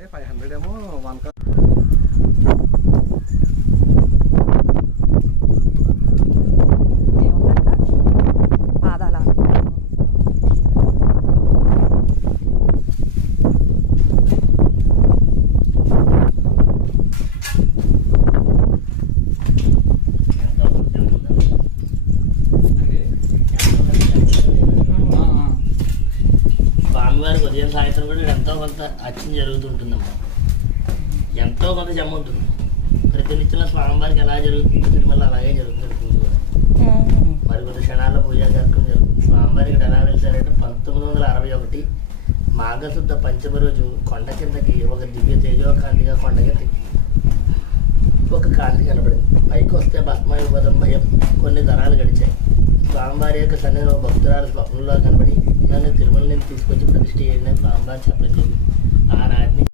అదే 500 ఏమో 1 స్వామివారికి ఉదయం సాయంత్రం కూడా ఎంతో కొంత అర్చన జరుగుతుంటుందమ్మా. ఎంతో కొంత జమ ఉంటుంది. ప్రతినిత్యం స్వామివారికి ఎలా జరుగుతుంది తిరుమల అలాగే జరుగుతుంది పూజ కూడా. మరి కొన్ని క్షణాల్లో పూజా కార్యక్రమం జరుగుతుంది. స్వామివారికి ఇక్కడ ఎలా వెళ్తారంటే 1961 మాఘశుద్ధ పంచమ రోజు కొండ కిందకి ఒక దివ్య తేజోకాంతిగా కొండకి ఒక కాంతి కనబడింది. పైకి వస్తే భస్మయుగం భయం. కొన్ని తరాలు గడిచాయి. స్వామివారి యొక్క సన్నిధిలో భక్తురాలు స్వప్నంలో కనబడి నన్ను తిరుమల నుంచి తీసుకొచ్చి ప్రతిష్ఠ చేయండి స్వామివారి చెప్పలేదు. ఆనాటి